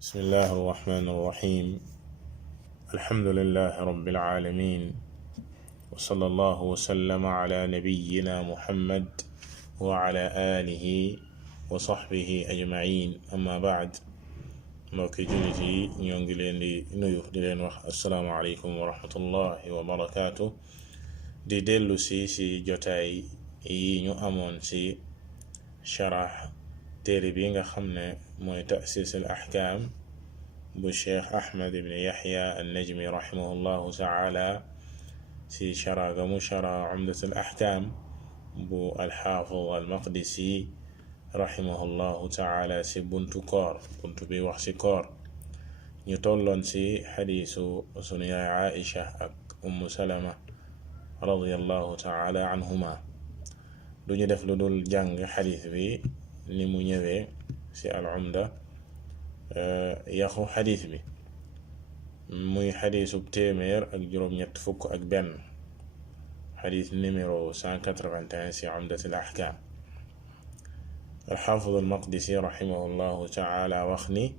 بسم الله الرحمن الرحيم. الحمد لله رب العالمين، وصلى الله وسلم على نبينا محمد وعلى آله وصحبه أجمعين. أما بعد، mbokki jullit yi ñoo ngi leen di nuyu di leen wax assalaamu aleykum wa rahmatullahi wa barakaatu. di dellu si jotaay yi ñu amoon ci sharax téere bi nga xam ne mooy ta'siis al ahkaam bu cheikh ahmad ibn yahya an najmi rahimahullahu taala ci sharaga mu shara umdat al ahkaam bu alxaafid al maqdisi rahimahullahu taala ci buntu koor, buntu bi wax ci koor. ñu tolloon ci xadiisu sunu yaay Aïcha ak ummu salama radiyallahu taala anhuma. duñu def lu dul jàng xadiis bi ni mu ñëwee ci al umda yaxu xadiis bi, muy xadiisub téeméer ak juróom-ñett fukk ak benn, xadiis numéro 181 ci umdat al ahkaam. الحافظ المقدسي رحمه الله تعالى وخني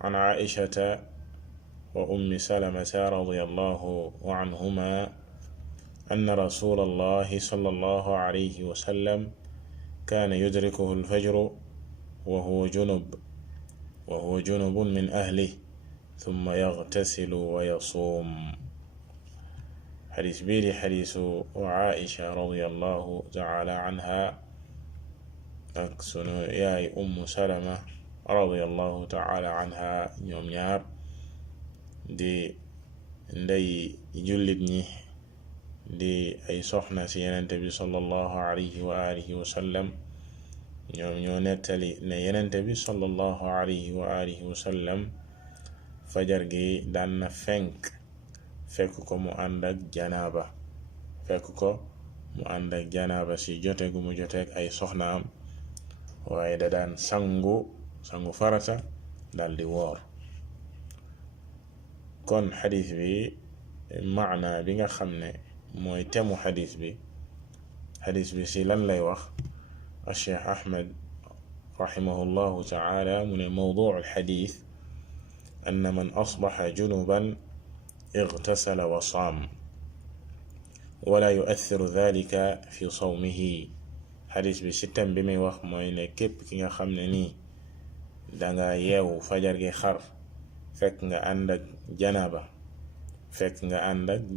عن عائشة وأم سلمة رضي الله عنهما أن رسول الله صلى الله عليه وسلم كان يدركه الفجر وهو جنب من أهله ثم يغتسل ويصوم. حديث بيلي حديث عائشة رضي الله تعالى عنها ak sunu yaay ummu salama radiyallahu taala anha, ñoom ñaar di ndey jullit ñi, di ay soxna ci yenente bi sallallahu alayhi wa alihi wa sallam. ñoom ñoo nettali ne yenente bi sallallahu alayhi wa alihi wa sallam fajar gi daan na fekk ko mu ànd ak janaaba ci jote gu mu joteeg ay soxnaam, waaye da daan sangu farata dal di woor. kon xadis bi maana bi nga xam ne mooy temu xadis bi ci lan lay wax? Cheikh Ahmad rahimahullahu taala mu ne mawduu alxadis anna man asbaxa junuban igtasala wa saam wala yu'athiru dhalika fi sawmihi. xadis bi ci tem bi muy wax mooy ne képp ki nga xam ne nii danga yeewu fajar gi xar fekk nga ànd ak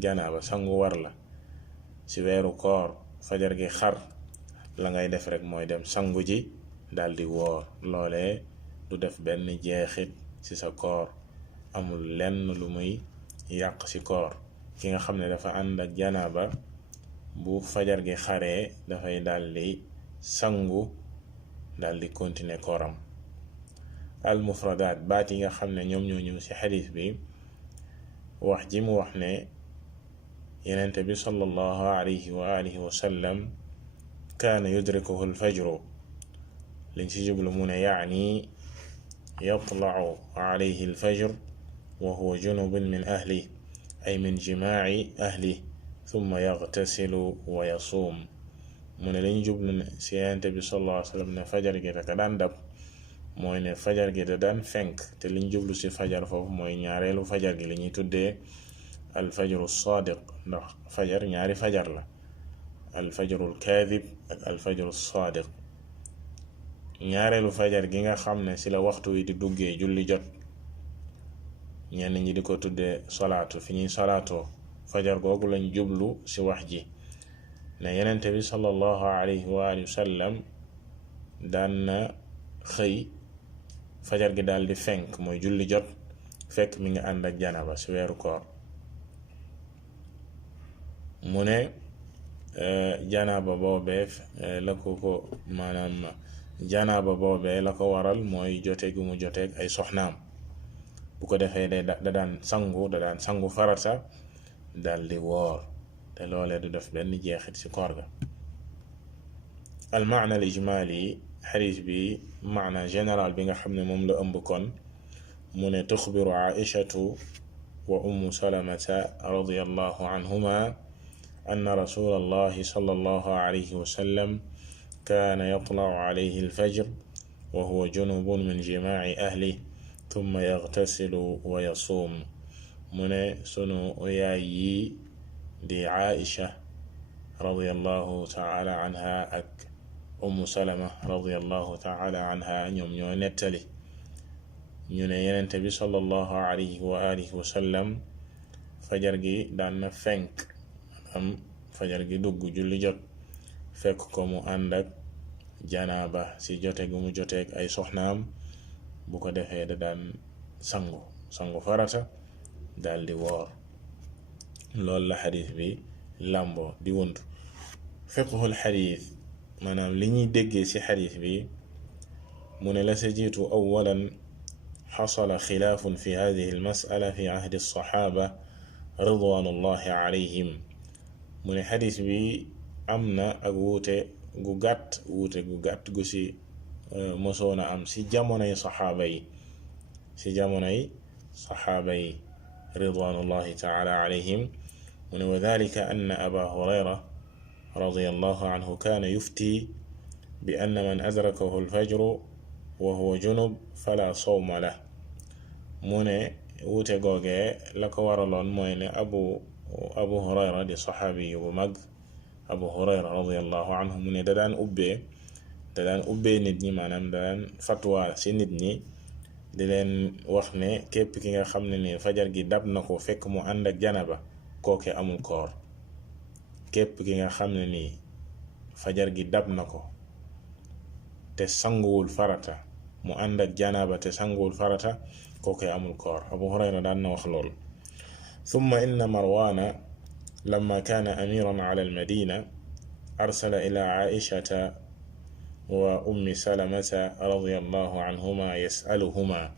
janaaba sangu war la ci weeru koor, fajar gi xar, la ngay def rek mooy dem sangu ji daldi woor. loolee du def benn jeexit ci sa koor, amul lenn lu muy yàq ci koor. ki nga xam ne dafa ànd ak janaaba bu fajar gi xaree dafay daldi sangu daldi continuer kooram. al mufradaat, baat yi nga xam ne ñoom ñoo ñëw ci xadiis bi, wax ji mu wax ne yenente bi sallallahu alayhi wa alihi wa sallam kaana yudrikuhu alfajru, liñ ci jublu mu ne yaani yatla'u alayhi alfajr wa huwa junubun min ahli ay min jimaaci ahli thumma yagtasilu wa yasuum. mu ne lañ jublu ne ci yenente bi sallallahu alayhi wa sallam ne fajar gi daka daan dab, mooy ne fajar gi da daan fenk. te liñ jublu ci fajar foofu mooy ñaareelu fajar gi, li ñuy tuddee alfajru sadiq, ndax fajar ñaari fajar la, alfajrul kaadib ak alfajru sadiq. ñaareelu fajar gi nga xam ne ci la waxtu wi di duggee julli jot, ñenn ñi di ko tuddee salaatu, fi ñuy salaatoo, fajar googu lañ jublu ci wax ji. ne yenente bi sallallahu alayhi wa alihi wa sallam daan na xëy fajar gi daal di fenk, mooy julli jot, fekk mi nga ànd ak janaba ci weeru koor. mu ne janaba boobee la ko waral mooy jote gu mu joteeg ay soxnaam. bu ko defee da daan sangu farata dal di woor, te loolee du def benn jeexit ci koor ga. al maana al ijmaali, xadiis bi maana général bi nga xam ne moom la ëmb kon mu ne tuxbiru Aïchatu wa ummu salamata radiyallahu anhuma anna rasulallahi sallallahu alayhi wa sallam kaana yatla'u alayhi alfajr wa huwa junubun min jimaaci ahlihi thumma yaghtasilu wa yasuum mu ne sunu yaay yi di Aisha radiyallahu taala anha ak ummu salama radiyallahu taala anha ñoom ñoo nettali ñu ne yenente bi sallallahu alayhi wa alihi wa sallam fajar gi daan na fenk am fajar gi dugg julli jot fekk ko mu ànd ak janaaba ci jote gu mu joteeg ay soxnaam bu ko defee da daan sangu farata dal di woor loolu la xadis bi làmboo di wuntu fiqhul xadis maanaam li ñuy déggee ci xadis bi mu ne la sa jiitu awalan xasala xilaafun fi hadihi almasala fi ahdi alsaxaaba ridwanullahi alayhim mu ne xadis bi am na ak wuute gu gàtt gu ci mosoona am ci jamonoy saxaaba yi ridwanullahi taala alayhim mu ne wa dalika anna aba hurayra radiyallahu anhu kaana yufti bi anna man adrakahu alfajru wa huwa junub fala sawma lah mu ne wuute googee la ko waraloon mooy ne abu hurayra di saxaabi bu mag abu hurayra radiyallahu anhu mu ne da daan ubbee nit ñi maanaam da daan fatwa ci nit ñi di leen wax ne képp ki nga xam ne ni fajar gi dab na ko fekk mu ànd ak janaba kooke amul koor képp ki nga xam ne ni fajar gi dab na ko te sanguwul farata mu ànd ak janaba te sanguwul farata kooke amul koor abu hurayra daan na wax lool thumma inna marwana lamma kaana amiran ala almadina arsala ila aishata wa ummi salamata radiyallahu anhuma yasaluhuma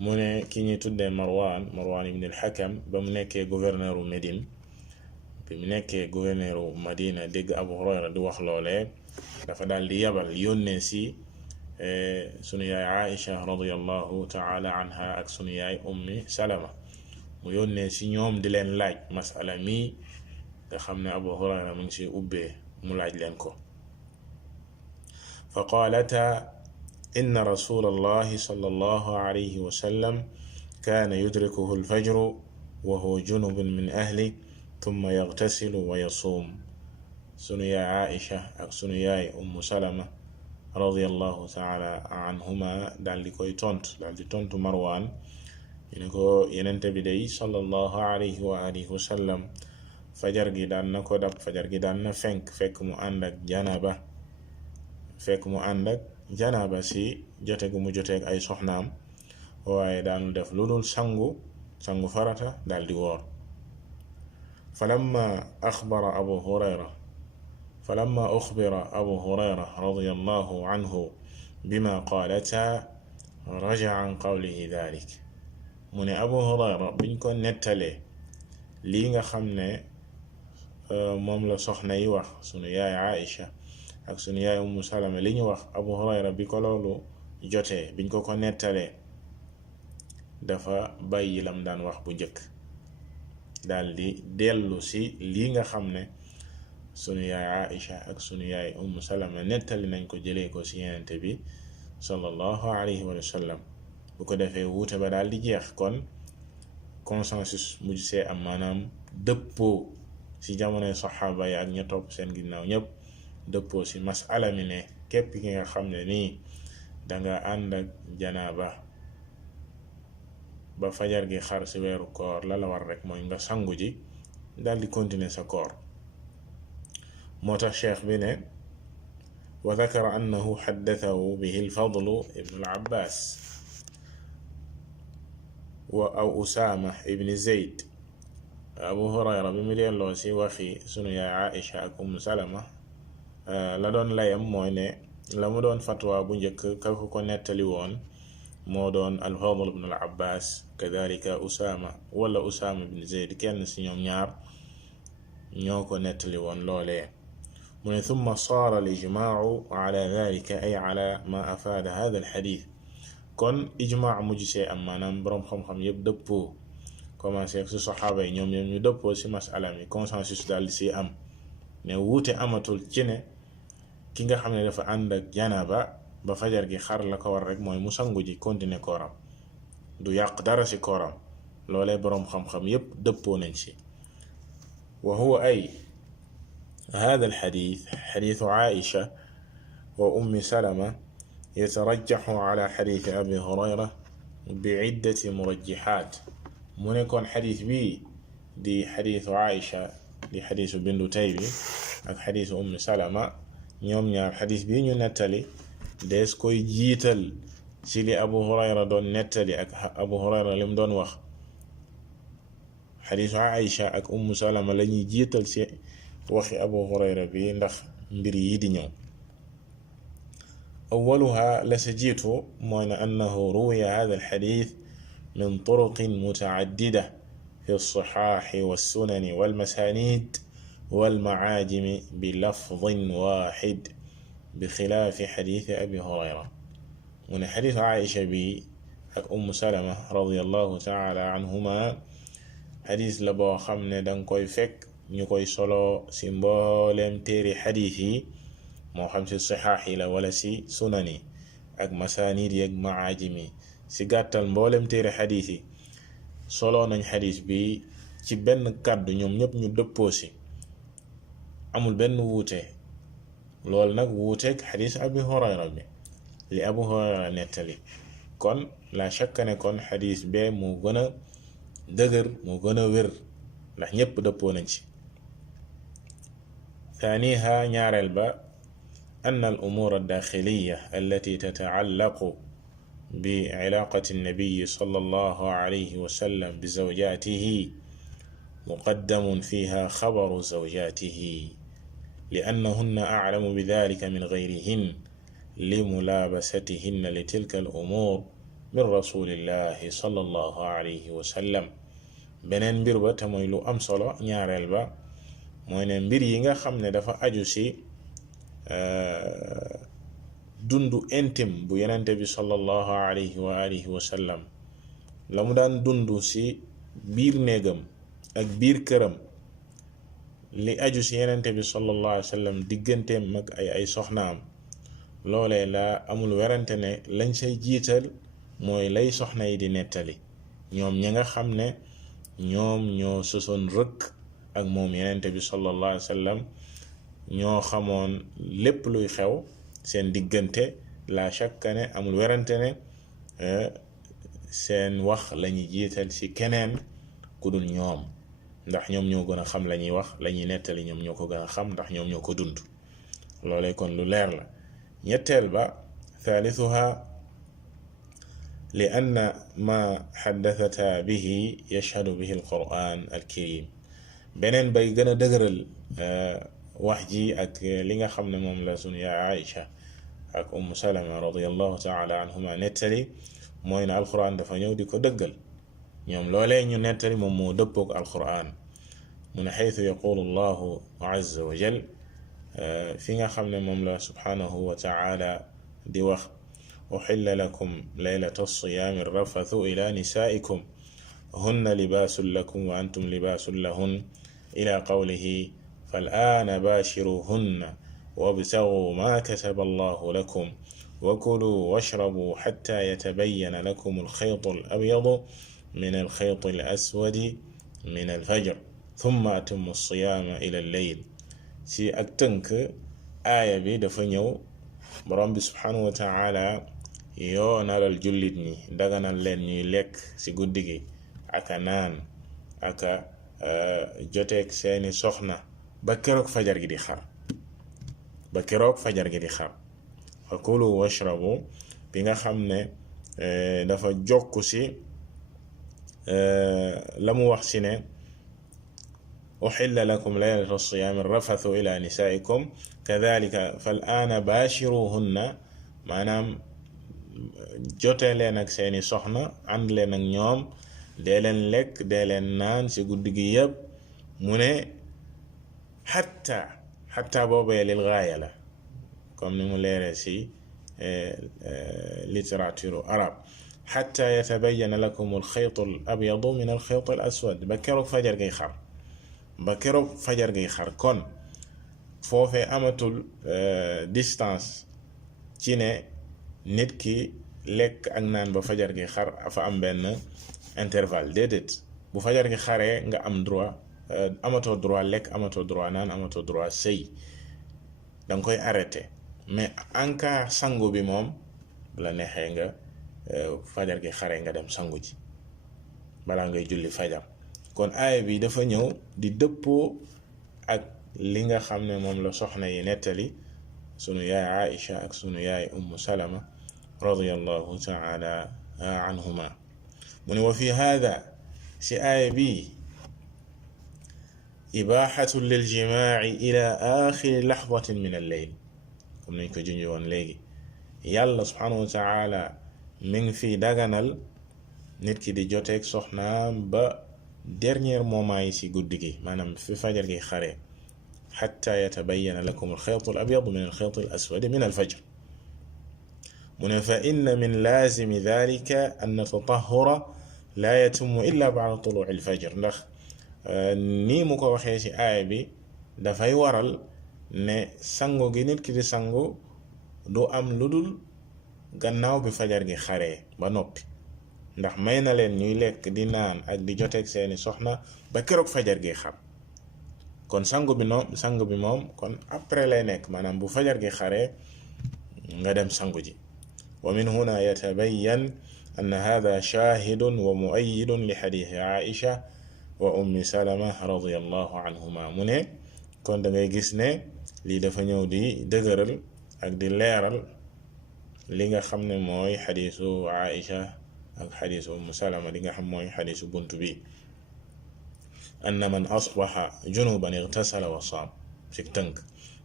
mu ne ki ñuy tuddee marwan ibn al-hakam ba mu nekkee gouverneuru Médine bi mu nekkee gouverneuru Madina dégg abu hurayra di wax loolee dafa daal di yabal yónnee si sunu yaay Aisha radiyallahu taala anha ak sunu yaay ummi salama mu yónnee si ñoom di leen laaj masala mi nga xam ne abu hurayra mu ngi si ubbee mu laaj leen ko fa qaalata inna rasulallahi sallallahu alayhi wa sallam kaana yudrikuhu alfajru wa huwa junubun min ahli thumma yaghtasilu wa yasuum sunu yaay Aisha ak sunu yaay ummu salama radiyallahu taala anhuma daal di tontu Marwan ñu ne ko yenente bi day sallallahu alayhi wa alihi wa sallam fajar gi daan na ko dab fajar gi daan na fekk mu ànd ak janaba ci jote gu mu joteeg ay soxnaam waaye daanu def lu dul sangu farata daal di woor falamma uxbira abu hurayra radiyallahu anhu bima qaalata raja'a an qawlihi dhalik mu ne abu hurayra biñ ko nettalee lii nga xam ne moom la soxna yi wax sunu yaay Aisha ak sunu yaay ummu salama li ñu wax abu hurayra bi ko loolu jotee biñ ko nettalee dafa bàyyi lam daan wax bu njëkk daldi dellu ci lii nga xam ne sunu yaay Aisha ak sunu yaay ummu salama nettali nañ ko jëlee ko ci yenente bi sallallahu alayhi wa sallam bu ko defee wuute ba daal di jeex kon consensus mujj see am maanaam dëppoo ci jamonoy saxaaba yi ak ña topp seen ginnaaw ñëpp dëppoo ci masala mi ne képp ki nga xam ne nii danga ànd ak janaaba ba fajar gi xar ci weeru koor la war rek mooy nga sangu ji daal di continuer sa koor moo tax cheikh bi ne wa dakara annahu xaddathahu bihi al-Fadl ibn al-Abbas aw Usaama ibn Zayd abu hurayra bi mu delloo ci waxi sunu yaay Aisha ak Umm Salama la doon layam mooy ne la mu doon fatwa bu njëkk ka ko nettali woon moo doon al-Fadl ibn al-Abbas kadhalika Usaama ibn Zayd kenn ci ñoom ñaar ñoo ko nettali woon loolee mu ne thumma saara al-ijmaa'u ala dhalika ay ala ma afaada hadha al-hadith kon ijmaa mujj see am maanaam boroom xam-xam yëpp dëppoo commencé ak su saxaaba yi ñoom ñu dëppoo ci masala mi consensus daal di ci am ne wuute amatul ci ne ki nga xam ne dafa ànd ak janaba ba fajar gi xar la ko war rek mooy mu sangu ji continuer kooram du yàq dara ci kooram loolee boroom xam-xam yépp dëppoo nañ ci wa huwa ay هذا الحديث حديث عائشة وأم سلمة يترجح على حديث أبي هريرة بعدة مرجحات mu nekkoon xadis bi di xadisu Aïcha di xadisu bindu tay bi ak xadisu Umm Salama ñoom ñaar xadis bi ñu nettali dees koy jiital ci li Abu Hurayra doon nettali ak Abu Hurayra lim doon wax xadisu Aïcha ak Umm Salama la ñuy jiital ci waxi Abu Hurayra bi ndax mbir yi di ñëw أولها لسجيت معنى أنه روي هذا الحديث من طرق متعددة في الصحاح والسنن والمسانيد والمعاجم بلفظ واحد بخلاف حديث أبي هريرة من حديث عائشة بي أم سلمة رضي الله تعالى عنهما حديث لبو خمنا دان كوي فك نيكوي صلو سيمبولم تيري حديثي moo xam ci saxaax yi la wala ci sunani ak masaanid yi ak maajimi ci gàttal mboolem téere xadiis yi solo nañ xadiis bi ci benn kàddu ñoom ñëpp ñu dëppoo ci amul benn wuute loolu nag wuuteeg xadiis Abi Hurayra bi li Abu Hurayra nettali kon la shakka ne kon xadiis bee moo gën a dëgër moo gën a wér ndax ñëpp dëppoo nañ ci ثانيها ñaareel ba أن الأمور الداخلية التي تتعلق بعلاقة النبي صلى الله عليه وسلم بزوجاته مقدم فيها خبر زوجاته لأنهن أعلم بذلك من غيرهن لملابستهن لتلك الأمور من رسول الله صلى الله عليه وسلم beneen mbir ba te mooy lu am solo ñaareel ba mooy ne mbir yi nga xam ne dafa aju ci dundu intime bu yenente bi sallallahu alayhi wa alihi wa sallam la mu daan dundu ci biir néegam ak biir këram li aju ci yenente bi sallallahu alayhi wa sallam digganteem ak ay soxnaam loolee la amul werante ne lañ say jiital mooy lay soxna yi di nettali ñoom ñi nga xam ne ñoom ñoo sosoon rëkk ak moom yenente bi sallallahu alayhi wa sallam ñoo xamoon lépp luy xew seen diggante la shakka ne amul werante ne seen wax lañuy jiital ci keneen ku dul ñoom ndax ñoom ñoo gën a xam lañuy wax lañuy nettali ñoom ñoo ko gën a xam ndax ñoom ñoo ko dund loolee kon lu leer la ñetteel ba thalithuha li anna ma xaddathata bihi yashhadu bihi alquran alkarim beneen bay gën a dëgëral wax ji ak li nga xam ne moom la sunu yaay Aïcha ak Umm Salama radiyallahu ta'ala anhuma nettali mooy ne alquran dafa ñëw di ko dëggal ñoom loolee ñu nettali moom moo dëppook alquran mu ne xaytu yaqulu allahu azza wa jal fi nga xam ne moom la subhanahu wa ta'ala di wax uxilla lakum laylata alsiyaami rafathu ila nisaikum hunna libaasun lakum wa antum libaasun lahun ila qawlihi فالآن باشروهن وابتغوا ما كتب الله لكم وكلوا واشربوا حتى يتبين لكم الخيط الأبيض من الخيط الأسود من الفجر ثم أتموا الصيام إلى الليل si ak tënk aaya bi dafa ñëw borom bi subhanahu wa ta'ala yoonalal jullit ñi daganal leen ñuy lekk ci guddi gi aka naan aka joteeg seeni soxna ba keroog fajar gi di xar ba keroog fajar gi di xar fa kulu washrabu bi nga xam ne dafa jokk ci la mu wax ci ne uxilla lakum laylata siyaami rafathu ila nisaikum kadhalika fal aana baashiruhunna maanaam jotee leen ak seeni soxna ànd leen ak ñoom dee leen lekk dee leen naan ci guddi gi yépp mu ne xatta boobee lil gaaya la comme ni mu leeree ci littérature arabe xatta yatabayyana lakum alxaytu al abyadu min alxayt al aswad ba keroog fajar gay xar ba keroog fajar gay xar kon foofee amatul distance ci ne nit ki lekk ak naan ba fajar gi xar afa am benn intervalle déedéet bu fajar gi xaree nga am droit amatoo droit lekk amatoo droit naan amatoo droit sëy danga koy arrêté mais en cas sangu bi moom la neexee nga fajar gi xaree nga dem sangu ji balaa ngay julli fajar kon aaya bi dafa ñëw di dëppoo ak li nga xam ne moom la soxna yi nettali sunu yaay Aïcha ak sunu yaay Ummu Salama radiyallahu taala anhuma mu ne wa fi hada si aaya bi ibaxatu liljimaaci ila axiri laxdatin min alleyl comme nañ ko junj woon léegi yàlla subhanahu wa taala mi ngi fi daganal nit ki di joteeg soxnaam ba dernier moment yi ci guddi gi maanaam fi fajar gi xare xatta yatabayana lakum alxeytu alabyadu min alxeyti alaswadi min alfajr mu ne fa inna min laazimi dalika an tatahura la yatimu illa ba'da tuluuci alfajr ndax nii mu ko waxee ci aaya bi dafay waral ne sangu gi nit ki di sangu du am lu dul gannaaw bi fajar gi xaree ba noppi ndax may na leen ñuy lekk di naan ak di joteeg seeni soxna ba keroog fajar gi xar kon sangu bi moom kon après lay nekk maanaam bu fajar gi xaree nga dem sangu ji wa min huna yatabayyan anna hada shahidun wa muayyidun li xadiisi Aïcha wa ummi Salama radiyallahu anhuma mu ne kon da ngay gis ne lii dafa ñëw di dëgëral ak di leeral li nga xam ne mooy xadiisu Aïcha ak xadiisu Ummu Salama li nga xam mooy xadiisu bunt bi anna man asbaxa junuban igtasala wa saam ci tënk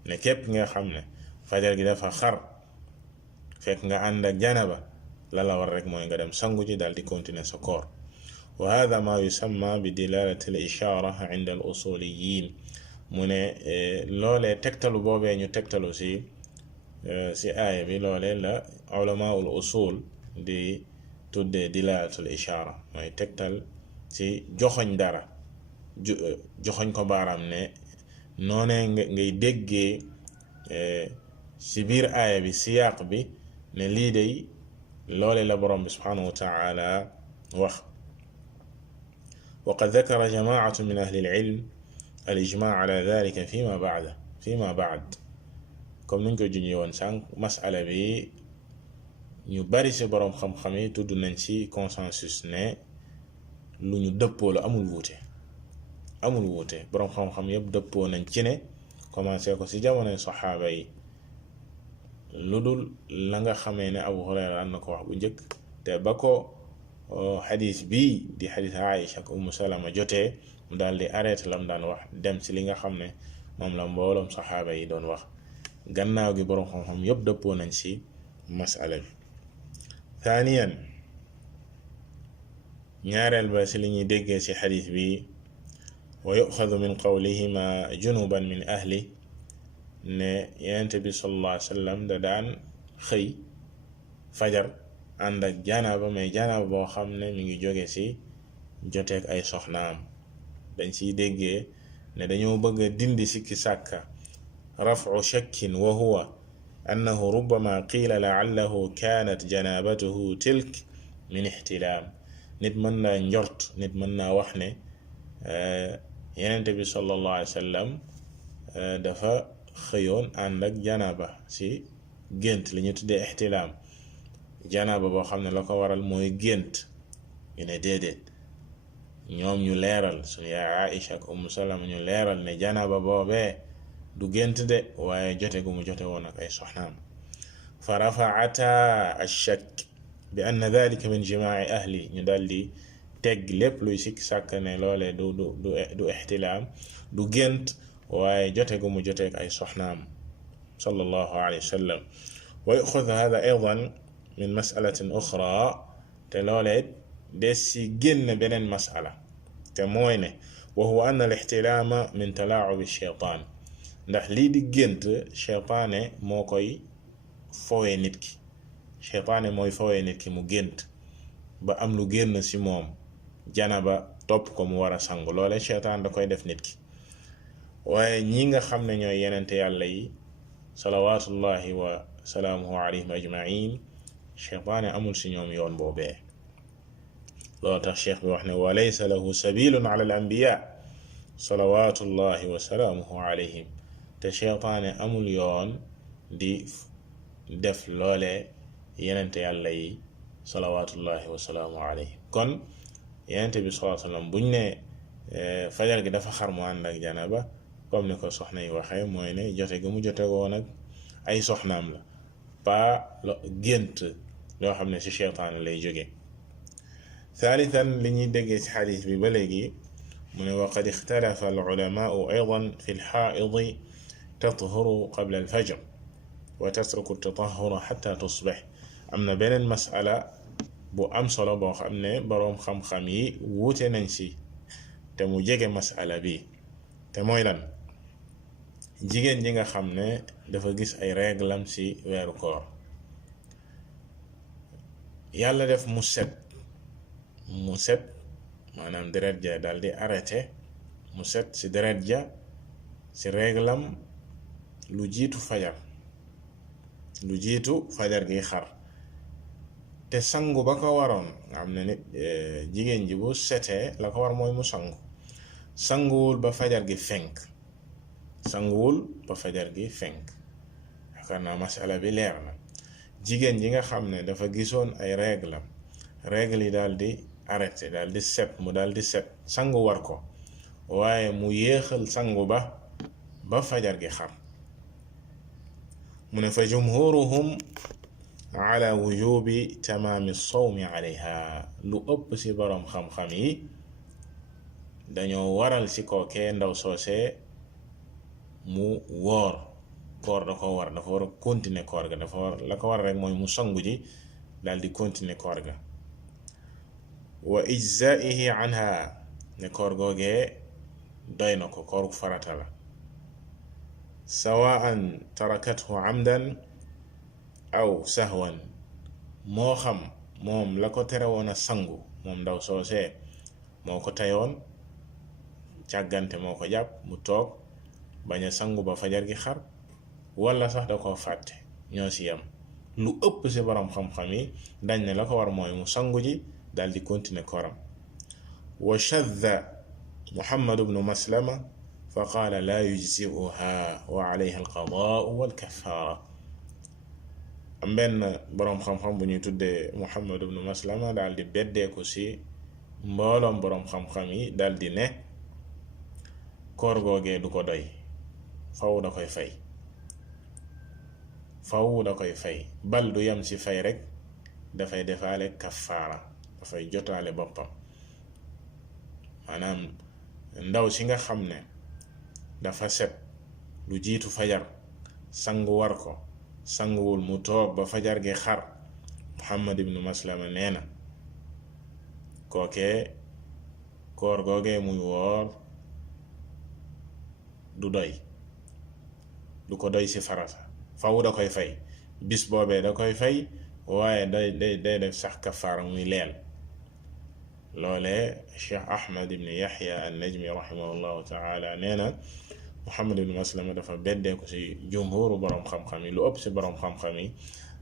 ne képp nga xam ne fajar gi dafa xar fekk nga ànd ak janaba la la war rek mooy nga dem sangu ji daal di continuer sa koor wa hada ma yusamma bi dilalati al ishara inda al usuliyin mu ne loolee tegtalu boobee ñu tegtalu si aaya bi loolee la ulamaul usul di tuddee dilalatul ishara mooy tegtal ci joxoñ dara joxoñ ko baaraam ne noonee ngay déggee ci biir aaya bi siyaaq bi ne lii day loole la borom bi subhanahu wa taala wax wa qad dakara jamaatu min ahli al-ilm al-ijmaa ala dhalika fima ba'd comme nuñ ko junjee woon sànq masala bi ñu bari ci boroom xam-xam yi tudd nañ ci consensus ne lu ñu dëppoo la amul wuute boroom xam-xam yépp dëppoo nañ ci ne commencé ko ci jamonoy saxaaba yi lu dul la nga xamee ne Abu Hurayra an na ko wax bu njëkk te ba ko xadis bii di xadis Aïcha ak Ummu Salama jotee mu daal di arrêté lam daan wax dem ci li nga xam ne moom la mbooloom saxaaba yi doon wax gannaaw gi boroom xam-xam yépp dëppoo nañ ci masala bi thaniyan ñaareel ba ci li ñuy déggee ci xadis bi wa yuxadu min qawlihima junuban min ahli ne yonent bi sallallahu alayhi wa sallam da daan xëy fajar ànd ak janaaba mais janaaba boo xam ne mi ngi jóge ci joteeg ay soxnaam dañ ciy déggee ne dañoo bëgg a dindi sikki sàkka rafu shakkin wa huwa annahu rubbama qiila la'allahu kaanat janaabatuhu tilk min ixtilaam nit mën naa njort nit mën naa wax ne yonent bi sallallahu alayhi wa sallam dafa xëyoon ànd ak janaaba ci gént li ñu tuddee ixtilaam janaaba boo xam ne la ko waral mooy gént ñu ne déedéet ñoom ñu leeral suñu yaay Aïcha ak Ummu Salama ñu leeral ne janaaba boobee du gént de waaye jote gu mu jote woon ak ay soxnaam fa rafaata ash-shakk bi anna dhalika min jimaa'i ahli ñu daldi teg lépp luy sikk sàkk ne loolee du ixtilaam du gént waaye jote gu mu jote ak ay soxnaam sallallahu alayhi wa sallam wa yuxad hada aydan min masalatin uxra te loolee des ci génn beneen masala te mooy ne wa huwa anna al-ixtilaama min talaacubi shaytaan ndax lii di gént shaytaane moo koy fowee nit ki shaytaane mooy fowee nit ki mu gént ba am lu génn ci moom janaba topp ko mu war a sangu loole shaytaan da koy def nit ki waaye ñi nga xam ne ñooy yenente yàlla yi salawaatullahi wa salaamuhu alayhim ajmain cheytaane amul si ñoom yoon boobee loolu tax cheikh bi wax ne wa laysa lahu sabilun ala al anbiya salawatullahi wa salaamuhu alayhim te cheytaane amul yoon di def loole yenente yàlla yi salawatullahi wa salaamu alayhim kon yenente bi sallallahu alayhi wa sallam buñ ne fajar gi dafa xar mu ànd ak janaba comme ni ko soxna yi waxee mooy ne jote gi mu jote woon ak ay soxnaam la pas gént loo xam ne ci cheytaane lay jóge thalithan li ñuy déggee ci xadis bi ba léegi mu ne wa qad ixtalafa al ulamaau aydan fi al xaaidi tathuru qabla al fajr wa tatruku tatahura xata tusbix am na beneen masala bu am solo boo xam ne boroom xam-xam yi wuute nañ ci te mu jege masala bi te mooy lan jigéen ji nga xam ne dafa gis ay réglam ci weeru koor yàlla def mu set maanaam deret ja dal di arrêté mu set ci deret ja ci réglam lu jiitu fajar gi xar te sangu ba ko waroon nga xam ne nit jigéen ji bu setee la ko war mooy mu sanguwul ba fajar gi fenk yaakaar naa masala bi leer na jigéen ji nga xam ne dafa gisoon ay règle yi daal di arrêté daal di set mu daal di set sangu war ko waaye mu yéexal sangu ba fajar gi xar mu ne fa jumhuruhum ala wujubi tamaami sawmi alayha lu ëpp ci boroom xam-xam yi dañoo waral ci kookee ndaw soosee mu woor koor dafa war a continuer koor ga la ko war rek mooy mu sangu ji daal di continuer koor ga wa ijzaihi anha ne koor googee doy na ko kooru farata la sawaan tarakathu amdan aw sahwan moo xam moom la ko tere woon a sangu moom ndaw soosee moo ko tayoon càggante moo ko jàpp mu toog bañ a sangu ba fajar gi xar wala sax da koo fàtte ñoo ci yam lu ëpp ci borom xam-xam yi dañ ne la ko war mooy mu sangu ji dal di continuer koram wa shadda Muhammad ibnu Maslama fa qaala laa yujzi'uha wa alayha alqadaa'u walkafaara am benn boroom xam-xam bu ñuy tuddee Muhammad ibnu Maslama daal di beddeeku ci mbooloom boroom xam-xam yi daal di ne koor googee du ko doy faw da koy fay bal du yem ci fay rek dafay defaale kafaara dafay jotaale boppam maanaam ndaw si nga xam ne dafa set lu jiitu fajar sangu war ko sanguwul mu toog ba fajar gi xar Muhammad ibnu Maslama nee na kookee koor googee muy woor du ko doy ci farata faw da koy fay bis boobee da koy fay waaye day def sax kafaara muy leel loolee Cheikh Ahmad ibn Yahya an-Najmi rahimahullahu taala nee na Muhammad ibn Maslama dafa beddeeku ci jumhuru boroom xam-xam yi lu ëpp ci boroom xam-xam yi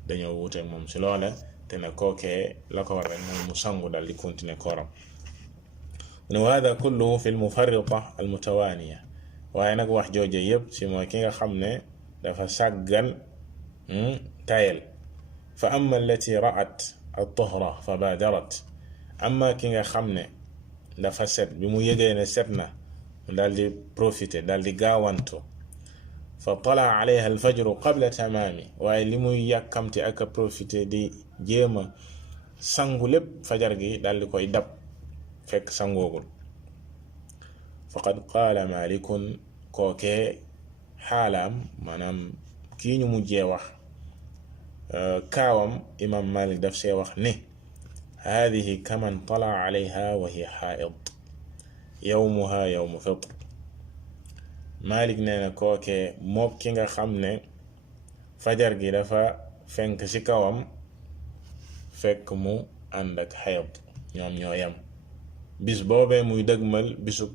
dañoo wuuteek moom ci loole te ne kookee la ko war rek mooy mu sangu dal di continuer kooram mu ne wa hada kulluhu fi al-mufarrita al-mutawaniya waaye nag wax jooje yépp ci mooy ki nga xam ne dafa sàggan tayel fa amma allati ra'at at-tuhra fa baadarat amma ki nga xam ne dafa set bi mu yëgee ne set na mu daal di profiter daal di gaawantu fa tala alayha alfajru qabla tamaami waaye li muy yàkkamti ak a profiter di jéema sangu lépp fajar gi daal di koy dab fekk sangoogul faqad qaala malikun kookee xaalaam maanaam kii ñu mujjee wax kaawam imam malik daf see wax ne hadihi kaman tala alayha wa hiya xaaid yawmuha yawmu fitr malik nee na kookee mook ki nga xam ne fajar gi dafa fenk ci kawam fekk mu ànd ak xayd ñoom ñoo yem bis boobee muy dëgmal bisub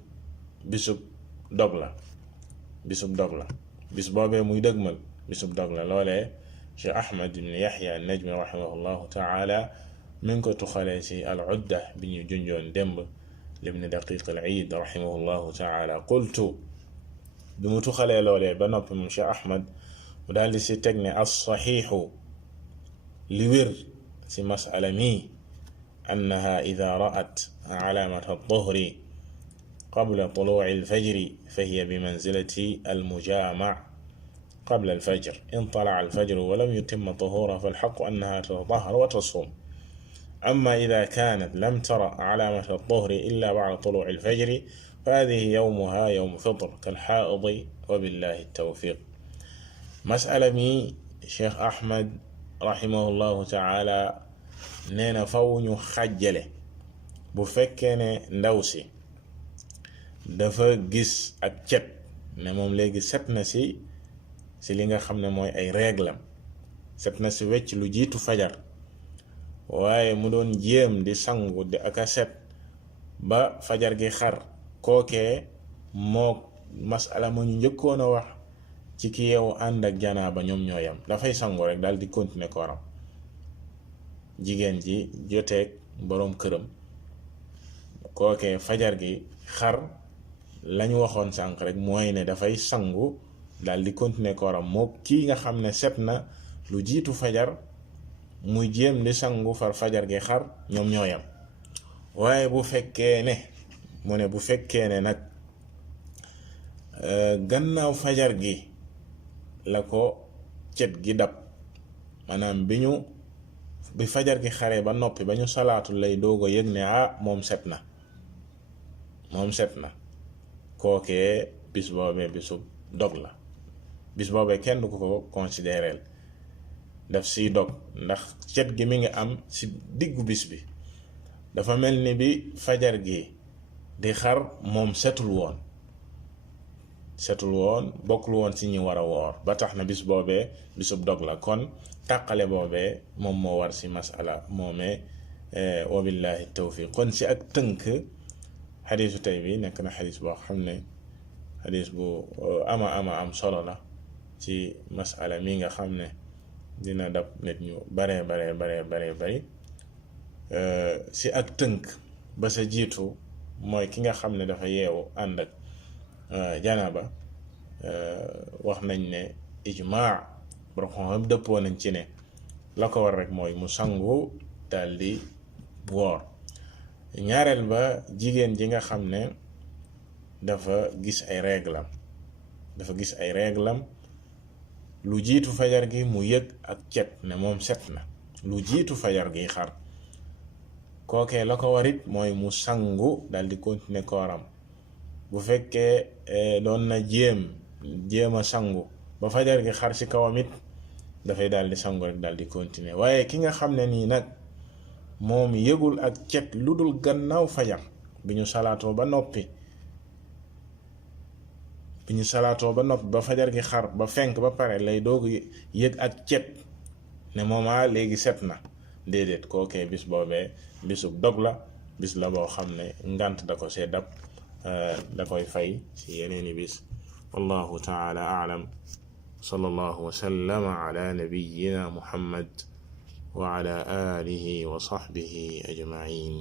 dog la bis boobee muy dëgmal bisub dog la loolee Cheikh Ahmad ibn Yahya an-Najmi rahimahullahu taala mi ngi ko tuxalee ci al udda bi ñu junjoon démb libni daqiq al iid rahimahullahu taala qultu bi mu tuxalee loolee ba noppi moom Cheikh Ahmad mu daal di si teg ne as-saxiixu li wér ci masala mi annaha ida ra'at calaamata ad-duhri qabla tuluuci al-fajri fa hiya bi manzilati al-mujaamac qabla al-fajr in talaca al-fajru wa lam yutimma tuhuuraha fal-haqqu annaha tatatahhar wa tasuum amma ida kaanat lam tara calaamata ad-duhri illa bacda tuluuci al-fajri fa haadihi yawmuha yawmu fitr kal-xaa'idi wa billahi at-tawfiiq. masala mi Cheikh Ahmad rahimahullahu taala nee na faw ñu xàjjale bu fekkee ne ndaw si dafa gis ak cet ne moom léegi set na si li nga xam ne mooy ay réglam set na si wecc lu jiitu fajar waaye mu doon jéem di sangu di aka set ba fajar gi xar kookee moo masala ma ñu njëkkoon a wax ci ki yeewu ànd ak janaaba ñoom ñoo yam dafay sangu rek daal di continuer kooram. jigéen ji joteeg boroom këram kookee fajar gi xar lañu waxoon sànq rek mooy ne dafay sangu daal di continuer kooram moo kii nga xam ne set na lu jiitu fajar muy jéem di sangu far fajar gi xar ñoom ñoo yam. waaye bu fekkee ne mu ne bu fekkee ne nag gannaaw fajar gi la ko cet gi dab maanaam bi fajar gi xaree ba noppi ba ñu salaatu lay doog a yëg ne moom set na kookee bis boobee bisu dog la bis boobee kenn du ko considéreel daf siy dog ndax cet gi mi ngi am ci diggu bis bi dafa mel ni bi fajar gi di xar moom setul woon bokkul woon ci ñi war a woor ba tax na bis boobee bisub dog la kon tàqale boobee moom moo war ci masala moomee wa billahi tawfiq. kon ci ak tënk xadiisu tey bi nekk na xadiis boo xam ne xadiis bu ama am solo la ci masala mi nga xam ne dina dab nit ñu bare bari ci ak tënk ba sa jiitu mooy ki nga xam ne dafa yeewu ànd ak janaba wax nañ ne ijmaa borom xam-xam dëppoo nañ ci ne la ko war rek mooy mu sangu daldi woor. ñaareel ba jigéen ji nga xam ne dafa gis ay réglam lu jiitu fajar gi mu yëg ak cet ne moom set na lu jiitu fajar gi xar kookee la ko warit mooy mu sangu daldi continuer kooram. bu fekkee doon na jéem a sangu ba fajar gi xar ci kawam it dafay daal di sangu rek daal di continuer. waaye ki nga xam ne nii nag moom yëgul ak cet lu dul gannaaw fajar bi ñu salaatoo ba noppi ba fajar gi xar ba fenk ba pare lay doog yëg ak cet ne mooma léegi set na déedéet kookee bis boobee bisub dog la bis la boo xam ne ngant da ko see dab da koy fay ci yeneeni bis. wallahu taala a'lam. sallallahu wa sallama ala nabiyyina muhammad wa ala alihi wa sahbihi ajma'in.